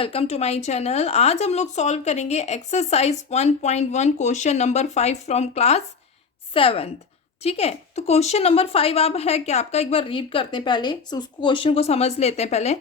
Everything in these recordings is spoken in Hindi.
Welcome to my channel. आज हम लोग सॉल्व करेंगे exercise 1.1 question number 5 from class 7th। ठीक है, तो क्वेश्चन नंबर 5 आप है कि आपका एक बार रीड करते हैं पहले, तो उस क्वेश्चन को समझ लेते हैं पहले।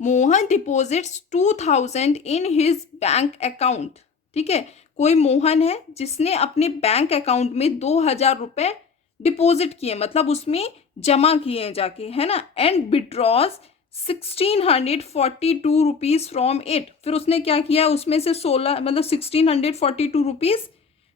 Mohan deposits 2000 in his bank account. ठीक है, कोई मोहन है जिसने अपने बैंक अकाउंट में 2000 रुपये डिपॉजिट किए, मतलब उसमें जमा किए जाके, है ना। And withdraws 1642 rupees from it. फिर उसने क्या किया, उसमें से 16 मतलब 1642 रुपीज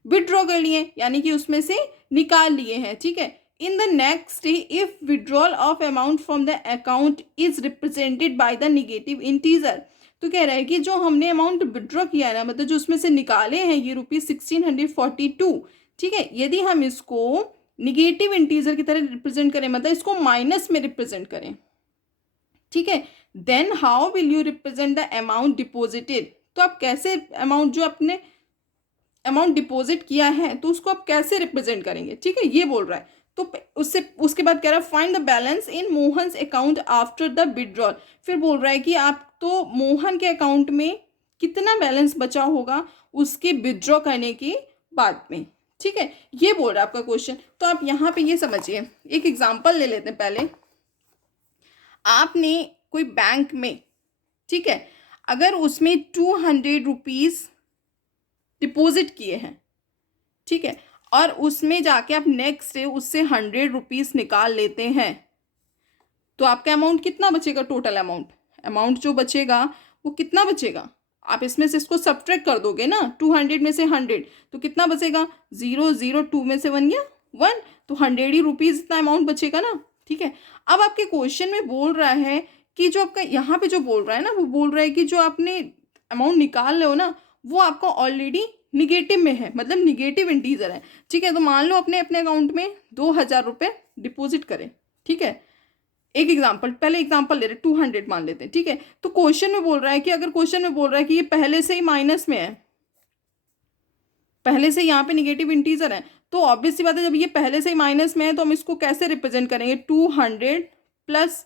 विड्रॉ कर लिए, यानी कि उसमें से निकाल लिए हैं। ठीक है, in the next day if withdrawal of amount from the account is represented by the negative integer. तो कह रहा है कि जो हमने अमाउंट विड्रॉ किया है ना, मतलब जो उसमें से निकाले हैं ये रुपीज 1642, ठीक है, यदि हम इसको निगेटिव इंटीजर की तरह रिप्रेजेंट करें, मतलब इसको माइनस में रिप्रेजेंट करें, ठीक है, then how will you represent the amount deposited. तो आप कैसे अमाउंट, जो आपने अमाउंट डिपॉजिट किया है, तो उसको आप कैसे रिप्रेजेंट करेंगे। ठीक है, ये बोल रहा है। तो उससे उसके बाद कह रहा है find the balance in Mohan's account after the withdrawal. फिर बोल रहा है कि आप तो मोहन के अकाउंट में कितना बैलेंस बचा होगा उसके विड्रॉ करने के बाद में। ठीक है, ये बोल रहा है आपका क्वेश्चन। तो आप यहाँ पे ये समझिए, एक एग्जाम्पल ले लेते हैं पहले। आपने कोई बैंक में, ठीक है, अगर उसमें 200 रुपीज डिपॉजिट किए हैं, ठीक है, और उसमें जाके आप नेक्स्ट डे उससे 100 रुपीज निकाल लेते हैं, तो आपका अमाउंट कितना बचेगा। टोटल अमाउंट जो बचेगा वो कितना बचेगा। आप इसमें से इसको सब्ट्रैक्ट कर दोगे ना, 200 में से 100, तो कितना बचेगा। 0 0 2 में से 1 गया 1, तो 100 ही रुपीज इतना अमाउंट बचेगा ना। ठीक है, अब आपके क्वेश्चन में बोल रहा है कि जो आपका यहाँ पे जो बोल रहा है ना, वो बोल रहा है कि जो आपने अमाउंट निकाल रहे हो ना, वो आपका ऑलरेडी निगेटिव में है, मतलब निगेटिव इंटीजर है। ठीक है, तो मान लो अपने अपने अकाउंट में 2000 रुपये डिपॉजिट करें। ठीक है, एक एग्जाम्पल, पहले एग्जाम्पल ले रहे 200 मान लेते हैं। ठीक है, तो क्वेश्चन में बोल रहा है कि अगर क्वेश्चन में बोल रहा है कि ये पहले से ही माइनस में है, पहले से यहाँ पे निगेटिव इंटीजर है, तो ऑब्वियस सी बात है, जब ये पहले से ही माइनस में है तो हम इसको कैसे रिप्रेजेंट करेंगे। 200 प्लस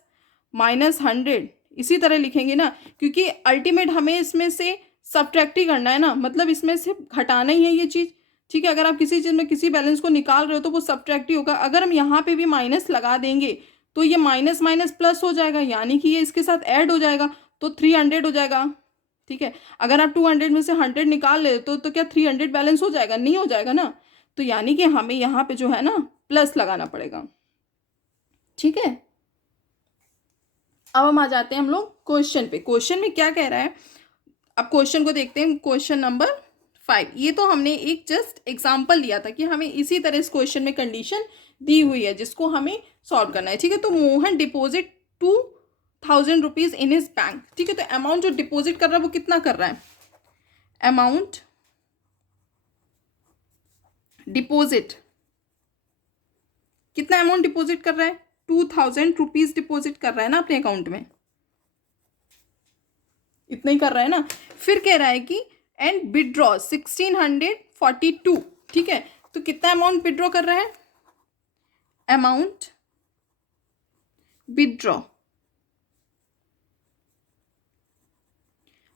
-100 इसी तरह लिखेंगे ना, क्योंकि अल्टीमेट हमें इसमें से सब्ट्रैक्ट ही करना है ना, मतलब इसमें से घटाना ही है ये चीज़। ठीक है, अगर आप किसी चीज़ में किसी बैलेंस को निकाल रहे हो तो वो सब्ट्रैक्ट ही होगा। अगर हम यहाँ पे भी माइनस लगा देंगे तो ये माइनस माइनस प्लस हो जाएगा, यानी कि ये इसके साथ ऐड हो जाएगा, तो 300 हो जाएगा। ठीक है, अगर आप 200 में से 100 निकाल ले तो क्या 300 बैलेंस हो जाएगा, नहीं हो जाएगा ना। तो यानी कि हमें यहाँ पे जो है ना प्लस लगाना पड़ेगा। ठीक है, अब हम आ जाते हैं हम लोग क्वेश्चन पे। क्वेश्चन में क्या कह रहा है, अब क्वेश्चन को देखते हैं। क्वेश्चन नंबर 5, ये तो हमने एक जस्ट एग्जाम्पल लिया था कि हमें इसी तरह इस क्वेश्चन में कंडीशन दी हुई है जिसको हमें सॉल्व करना है। ठीक है, तो Mohan deposit 2000 rupees in his bank. ठीक है, तो अमाउंट जो डिपॉजिट कर रहा है वो कितना कर रहा है। अमाउंट डिपॉजिट, कितना अमाउंट डिपॉजिट कर रहा है, 2000 रुपीज डिपॉजिट कर रहा है ना अपने अकाउंट में, इतना ही कर रहा है ना। फिर कह रहा है कि एंड विड्रॉ 1642। ठीक है, तो कितना अमाउंट विड्रॉ कर रहा है। अमाउंट विड्रॉ,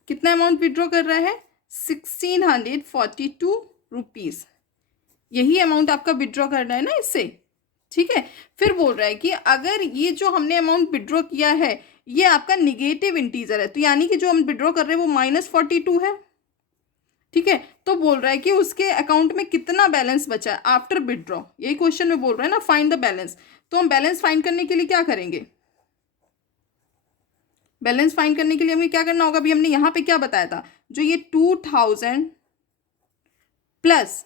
कितना अमाउंट विड्रॉ कर रहा है, 1642 रुपीज। यही अमाउंट आपका विड्रॉ करना है ना इससे। ठीक है, फिर बोल रहा है कि अगर ये जो हमने अमाउंट विड्रॉ किया है ये आपका निगेटिव इंटीजर है, तो यानी कि जो हम विड्रॉ कर रहे हैं वो -42 है। ठीक है, तो बोल रहा है कि उसके अकाउंट में कितना बैलेंस बचा है आफ्टर विड्रॉ। यही क्वेश्चन में बोल रहा है ना, फाइंड द बैलेंस। तो हम बैलेंस फाइंड करने के लिए क्या करेंगे, बैलेंस फाइंड करने के लिए हमें क्या करना होगा। अभी हमने यहाँ पे क्या बताया था, जो ये 2000 प्लस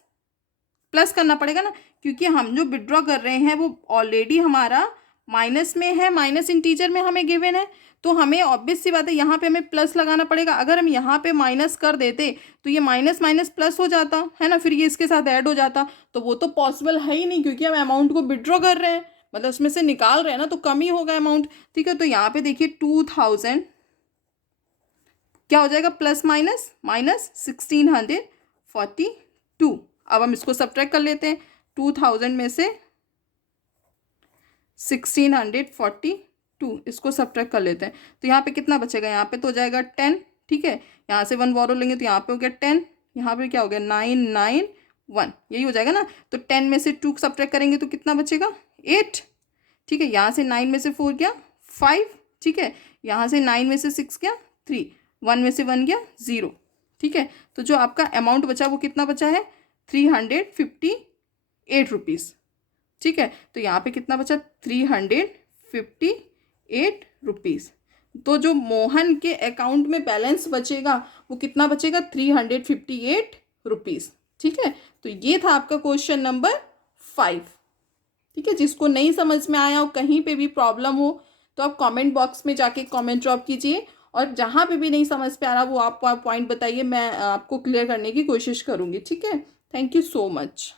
प्लस करना पड़ेगा ना, क्योंकि हम जो विड्रॉ कर रहे हैं वो ऑलरेडी हमारा माइनस में है, माइनस इंटीजर में हमें गिवन है, तो हमें ऑब्वियस सी बात है यहाँ पे हमें प्लस लगाना पड़ेगा। अगर हम यहाँ पे माइनस कर देते तो ये माइनस माइनस प्लस हो जाता है ना, फिर ये इसके साथ ऐड हो जाता, तो वो तो पॉसिबल है ही नहीं, क्योंकि हम अमाउंट को विड्रॉ कर रहे हैं, मतलब उसमें से निकाल रहे हैं ना, तो कम ही होगा अमाउंट। ठीक है, तो यहाँ पे देखिए 2000 क्या हो जाएगा, प्लस माइनस माइनस 1642। अब हम इसको सब्ट्रैक्ट कर लेते हैं, 2000 में से 1642 इसको सब्ट्रैक्ट कर लेते हैं, तो यहाँ पे कितना बचेगा, यहाँ पे तो हो जाएगा 10। ठीक है। यहाँ से 1 बोरो लेंगे तो यहाँ पे हो गया 10, यहाँ पे क्या हो गया 991, यही हो जाएगा ना। तो 10 में से 2 सब्ट्रैक्ट करेंगे तो कितना बचेगा 8, ठीक है। यहाँ से 9 में से 4 गया 5, ठीक है। यहाँ से 9 में से 6 गया 3, 1 में से 1 गया 0, ठीक है। तो जो आपका अमाउंट बचा वो कितना बचा है 358 रुपीज़, ठीक है। तो यहाँ पे कितना बचा 358 रुपीज़। तो जो मोहन के अकाउंट में बैलेंस बचेगा वो कितना बचेगा 358 रुपीज़, ठीक है। तो ये था आपका क्वेश्चन नंबर 5, ठीक है। जिसको नहीं समझ में आया हो, कहीं पे भी प्रॉब्लम हो, तो आप कमेंट बॉक्स में जाके कमेंट ड्रॉप कीजिए, और जहाँ पे भी नहीं समझ पे आ रहा वो आप पॉइंट बताइए, मैं आपको क्लियर करने की कोशिश करूँगी, ठीक है। Thank you so much.